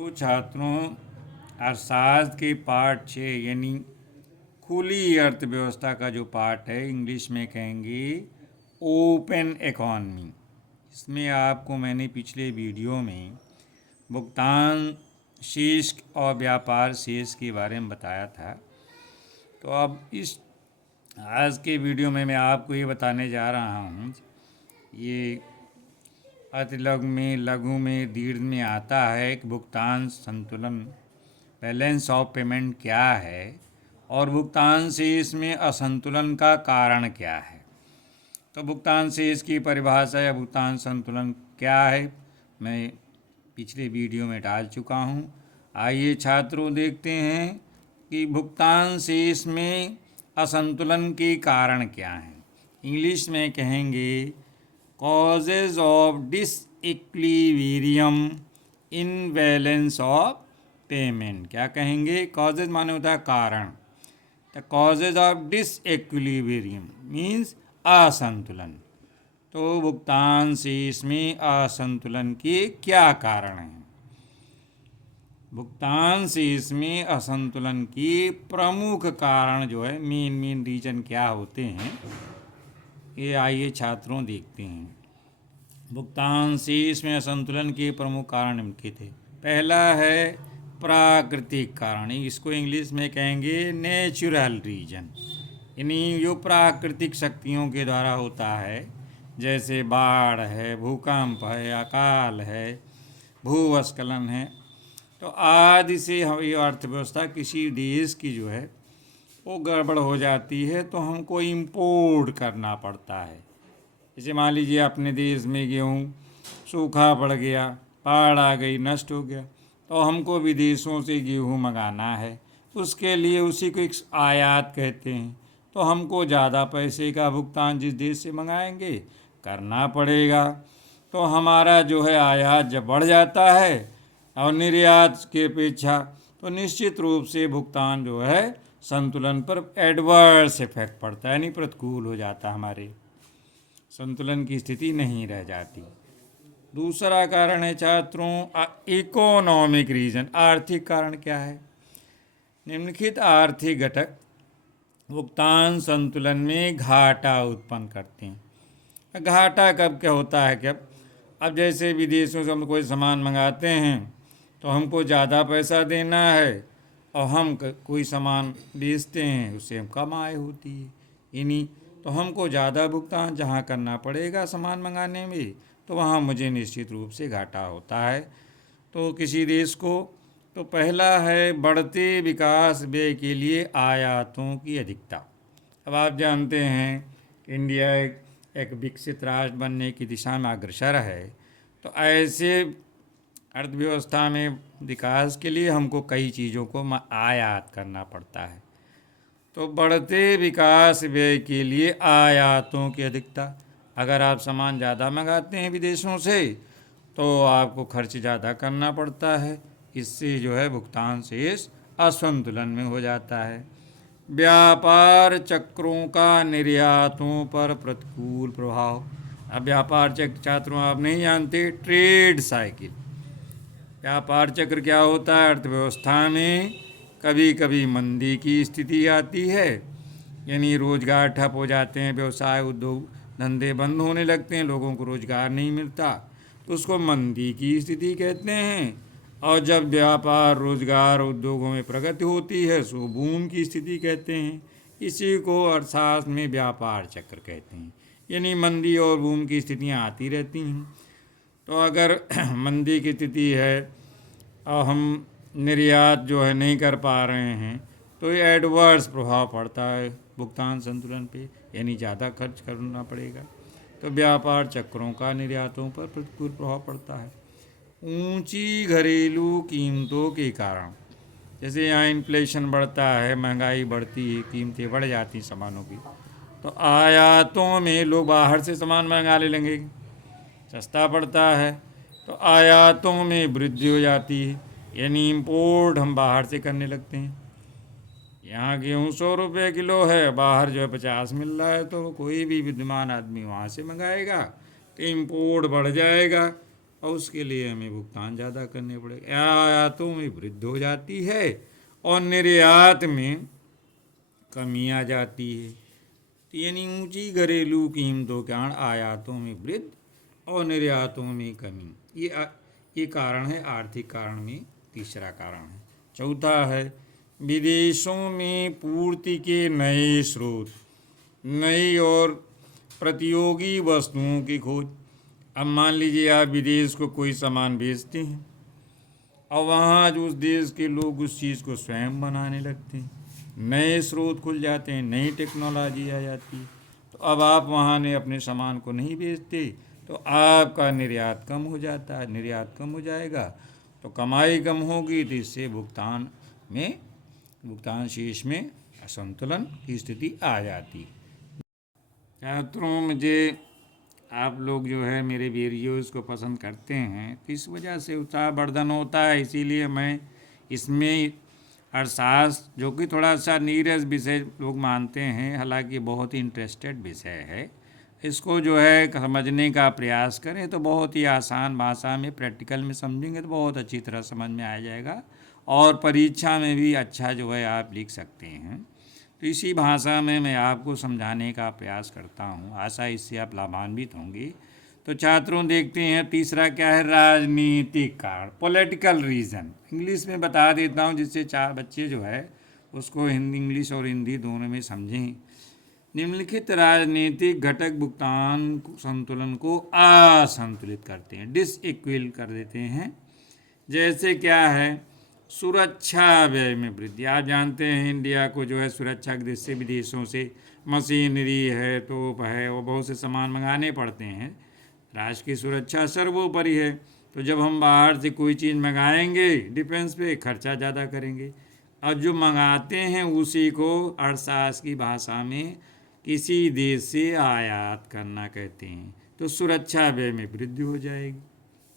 तो छात्रों, अर्थशास्त्र के पार्ट 6 यानी खुली अर्थव्यवस्था का जो पार्ट है, इंग्लिश में कहेंगे ओपन इकॉनमी। इसमें आपको मैंने पिछले वीडियो में भुगतान शेष और व्यापार शेष के बारे में बताया था। तो अब इस आज के वीडियो में मैं आपको ये बताने जा रहा हूँ, ये अति लघु में दीर्घ में आता है कि भुगतान संतुलन बैलेंस ऑफ पेमेंट क्या है और भुगतान शेष में असंतुलन का कारण क्या है। तो भुगतान शेष की परिभाषा या भुगतान संतुलन क्या है मैं पिछले वीडियो में डाल चुका हूँ। आइए छात्रों देखते हैं कि भुगतान शेष में असंतुलन के कारण क्या हैं। इंग्लिश में कहेंगे causes of disequilibrium in balance of payment. क्या कहेंगे? कॉजेज माने होता है कारण। The causes of disequilibrium means असंतुलन। तो भुगतान शेष में असंतुलन के क्या कारण हैं? भुगतान शेष में असंतुलन के प्रमुख कारण जो है मेन रीजन क्या होते हैं, ये आइए छात्रों देखते हैं। भुगतान शेष में असंतुलन के प्रमुख कारण निम्नलिखित थे। पहला है प्राकृतिक कारण, इसको इंग्लिश में कहेंगे नेचुरल रीजन, यानी जो प्राकृतिक शक्तियों के द्वारा होता है, जैसे बाढ़ है, भूकंप है, अकाल है, भूस्खलन है। तो आदि से हमारी अर्थव्यवस्था किसी देश की जो है वो गड़बड़ हो जाती है, तो हमको इम्पोर्ट करना पड़ता है। जैसे मान लीजिए अपने देश में गेहूँ सूखा पड़ गया, बाढ़ आ गई, नष्ट हो गया, तो हमको विदेशों से गेहूँ मंगाना है। उसके लिए उसी को एक आयात कहते हैं। तो हमको ज़्यादा पैसे का भुगतान जिस देश से मंगाएंगे करना पड़ेगा। तो हमारा जो है आयात जब बढ़ जाता है और निर्यात की अपेक्षा, तो निश्चित रूप से भुगतान जो है संतुलन पर एडवर्स इफेक्ट पड़ता है, यानी प्रतिकूल हो जाता, हमारे संतुलन की स्थिति नहीं रह जाती। दूसरा कारण है छात्रों इकोनॉमिक रीजन। आर्थिक कारण क्या है? निम्नलिखित आर्थिक घटक भुगतान संतुलन में घाटा उत्पन्न करते हैं। घाटा कब क्या होता है? कब अब जैसे विदेशों से हम कोई सामान मंगाते हैं तो हमको ज़्यादा पैसा देना है और हम कोई सामान बेचते हैं उससे हम कम आय होती है, यानी तो हमको ज़्यादा भुगतान जहाँ करना पड़ेगा सामान मंगाने में, तो वहाँ मुझे निश्चित रूप से घाटा होता है। तो किसी देश को तो पहला है बढ़ते विकास व्यय के लिए आयातों की अधिकता। अब आप जानते हैं इंडिया एक विकसित राष्ट्र बनने की दिशा में अग्रसर है, तो ऐसे अर्थव्यवस्था में विकास के लिए हमको कई चीज़ों को आयात करना पड़ता है। तो बढ़ते विकास व्यय के लिए आयातों की अधिकता, अगर आप सामान ज़्यादा मंगाते हैं विदेशों से तो आपको खर्च ज़्यादा करना पड़ता है, इससे जो है भुगतान शेष असंतुलन में हो जाता है। व्यापार चक्रों का निर्यातों पर प्रतिकूल प्रभाव। अब व्यापार चक्र छात्रों आप नहीं जानते, ट्रेड साइकिल। व्यापार चक्र क्या होता है? अर्थव्यवस्था में कभी कभी मंदी की स्थिति आती है, यानी रोजगार ठप हो जाते हैं, व्यवसाय उद्योग धंधे बंद होने लगते हैं, लोगों को रोजगार नहीं मिलता, तो उसको मंदी की स्थिति कहते हैं। और जब व्यापार रोजगार उद्योगों में प्रगति होती है सो बूम की स्थिति कहते हैं। इसी को अर्थशास्त्र में व्यापार चक्र कहते हैं, यानी मंदी और बूम की स्थितियाँ आती रहती हैं। तो अगर मंदी की स्थिति है और हम निर्यात जो है नहीं कर पा रहे हैं, तो ये एडवर्स प्रभाव पड़ता है भुगतान संतुलन पे, यानी ज़्यादा खर्च करना पड़ेगा। तो व्यापार चक्रों का निर्यातों पर प्रतिकूल प्रभाव पड़ता है। ऊंची घरेलू कीमतों के कारण, जैसे यहाँ इन्फ्लेशन बढ़ता है, महंगाई बढ़ती है, कीमतें बढ़ जाती सामानों की, तो आयातों में लोग बाहर से सामान मंगा ले लेंगे, सस्ता पड़ता है, तो आयातों में वृद्धि हो जाती है, यानी इम्पोर्ट हम बाहर से करने लगते हैं। यहाँ गेहूँ 100 रुपये किलो है, बाहर जो है 50 मिल रहा है, तो कोई भी विद्यमान आदमी वहाँ से मंगाएगा तो इम्पोर्ट बढ़ जाएगा, और उसके लिए हमें भुगतान ज़्यादा करने पड़ेगा। आयातों में वृद्धि हो जाती है और निर्यात में कमी आ जाती है। तो यानी ऊंची घरेलू कीमतों के कारण आयातों में वृद्धि और निर्यातों में कमी, ये कारण है आर्थिक कारण में तीसरा कारण है। चौथा है विदेशों में पूर्ति के नए स्रोत, नई और प्रतियोगी वस्तुओं की खोज। अब मान लीजिए आप विदेश को कोई सामान बेचते हैं और वहाँ जो उस देश के लोग उस चीज़ को स्वयं बनाने लगते हैं, नए स्रोत खुल जाते हैं, नई टेक्नोलॉजी आ जाती है। तो अब आप वहाँ ने अपने सामान को नहीं बेचते तो आपका निर्यात कम हो जाता है, निर्यात कम हो जाएगा तो कमाई कम होगी, तो इससे भुगतान शेष में असंतुलन की स्थिति आ जाती। छात्रों, मुझे आप लोग जो है मेरे वीडियोज़ को पसंद करते हैं तो इस वजह से उत्साहवर्धन होता है, इसीलिए मैं इसमें अर्थशास्त्र, जो कि थोड़ा सा नीरस विषय लोग मानते हैं, हालांकि बहुत ही इंटरेस्टेड विषय है, इसको जो है समझने का प्रयास करें तो बहुत ही आसान भाषा में प्रैक्टिकल में समझेंगे तो बहुत अच्छी तरह समझ में आ जाएगा और परीक्षा में भी अच्छा जो है आप लिख सकते हैं। तो इसी भाषा में मैं आपको समझाने का प्रयास करता हूँ, आशा इससे आप लाभान्वित होंगे। तो छात्रों, देखते हैं तीसरा क्या है, राजनीतिक कारण, पॉलिटिकल रीज़न। इंग्लिश में बता देता हूँ जिससे चार बच्चे जो है उसको हिंदी, इंग्लिश और हिंदी दोनों में समझें। निम्नलिखित राजनीतिक घटक भुगतान संतुलन को असंतुलित करते हैं, डिसइक्वल कर देते हैं। जैसे क्या है, सुरक्षा व्यय में वृद्धि। आप जानते हैं इंडिया को जो है सुरक्षा की दृष्टि से विदेशों से मशीनरी है, तोप है और बहुत से सामान मंगाने पड़ते हैं। राष्ट्र की सुरक्षा सर्वोपरि है, तो जब हम बाहर से कोई चीज़ मंगाएंगे डिफेंस पे खर्चा ज़्यादा करेंगे, और जो मंगाते हैं उसी को अर्थशास्त्र की भाषा में किसी देश से आयात करना कहते हैं। तो सुरक्षा व्यय में वृद्धि हो जाएगी,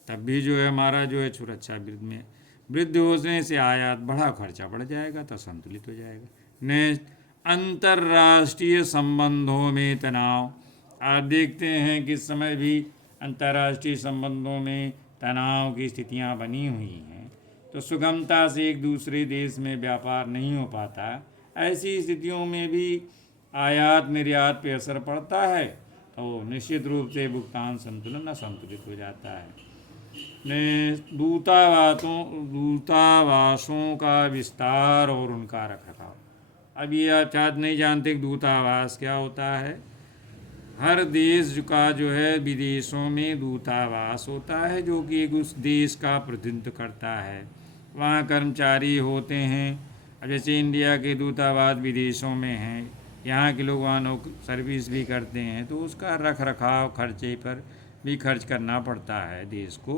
तब भी जो है हमारा जो है सुरक्षा में वृद्धि होने से आयात बढ़ा, खर्चा बढ़ जाएगा तो संतुलित हो जाएगा। नेक्स्ट, अंतर्राष्ट्रीय संबंधों में तनाव। आप देखते हैं कि इस समय भी अंतर्राष्ट्रीय संबंधों में तनाव की स्थितियां बनी हुई हैं, तो सुगमता से एक दूसरे देश में व्यापार नहीं हो पाता। ऐसी स्थितियों में भी आयात निर्यात पर असर पड़ता है, तो निश्चित रूप से भुगतान संतुलन असंतुलित हो जाता है। दूतावासों का विस्तार और उनका रखरखाव। अब ये आप शायद नहीं जानते कि दूतावास क्या होता है। हर देश का जो है विदेशों में दूतावास होता है, जो कि एक उस देश का प्रतिनिधित्व करता है। वहाँ कर्मचारी होते हैं। अब जैसे इंडिया के दूतावास विदेशों में हैं, यहाँ के लोग वहाँ सर्विस भी करते हैं, तो उसका रख रखाव खर्चे पर भी खर्च करना पड़ता है देश को।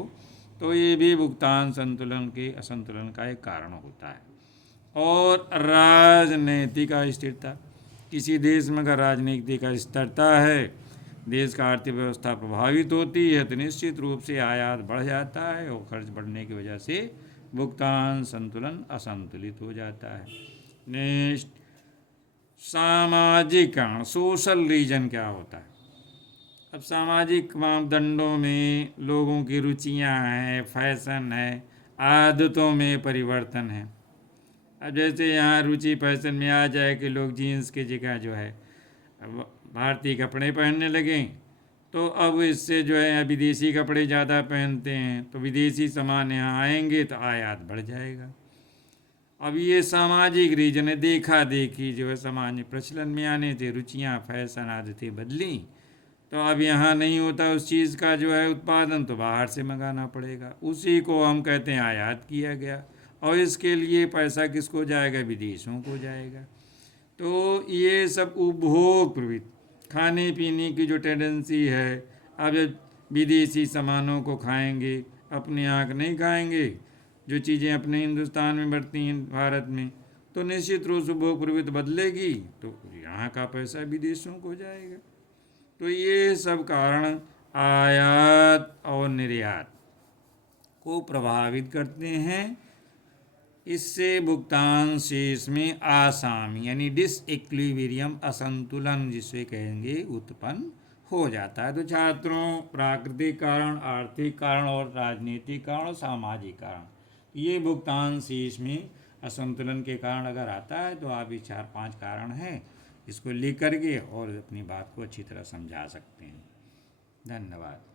तो ये भी भुगतान संतुलन के असंतुलन का एक कारण होता है। और राजनीतिक अस्थिरता। किसी देश में अगर राजनीतिक अस्थिरता है, देश का आर्थिक व्यवस्था प्रभावित होती है, तो निश्चित रूप से आयात बढ़ जाता है और खर्च बढ़ने की वजह से भुगतान संतुलन असंतुलित हो जाता है। नेक्स्ट, सामाजिक कारण, सोशल रीजन क्या होता है। अब सामाजिक मापदंडों में लोगों की रुचियां हैं, फैशन है, आदतों में परिवर्तन है। अब जैसे यहाँ रुचि फैशन में आ जाए कि लोग जीन्स की जगह जो है भारतीय कपड़े पहनने लगें, तो अब इससे जो है विदेशी कपड़े ज़्यादा पहनते हैं, तो विदेशी सामान यहाँ आएंगे तो आयात बढ़ जाएगा। अब ये सामाजिक रीजन है, देखा देखी जो है समाज प्रचलन में आने से रुचियाँ फैशन आदतें बदली, तो अब यहाँ नहीं होता उस चीज़ का जो है उत्पादन, तो बाहर से मंगाना पड़ेगा। उसी को हम कहते हैं आयात किया गया, और इसके लिए पैसा किसको जाएगा, विदेशों को जाएगा। तो ये सब उपभोग प्रवृत्ति, खाने पीने की जो टेंडेंसी है, अब जब विदेशी सामानों को खाएंगे, अपने यहाँ नहीं खाएंगे, जो चीज़ें अपने हिंदुस्तान में बढ़ती हैं भारत में, तो निश्चित रूप से उपभोग प्रवृत्ति बदलेगी, तो यहाँ का पैसा विदेशों को जाएगा। तो ये सब कारण आयात और निर्यात को प्रभावित करते हैं। इससे भुगतान शेष में असामी यानी डिसइक्विलिब्रियम, असंतुलन जिसे कहेंगे, उत्पन्न हो जाता है। तो छात्रों, प्राकृतिक कारण, आर्थिक कारण और राजनीतिक कारण और सामाजिक कारण, ये भुगतान शेष में असंतुलन के कारण अगर आता है तो आप ये 4-5 कारण हैं, इसको लिख करके और अपनी बात को अच्छी तरह समझा सकते हैं। धन्यवाद।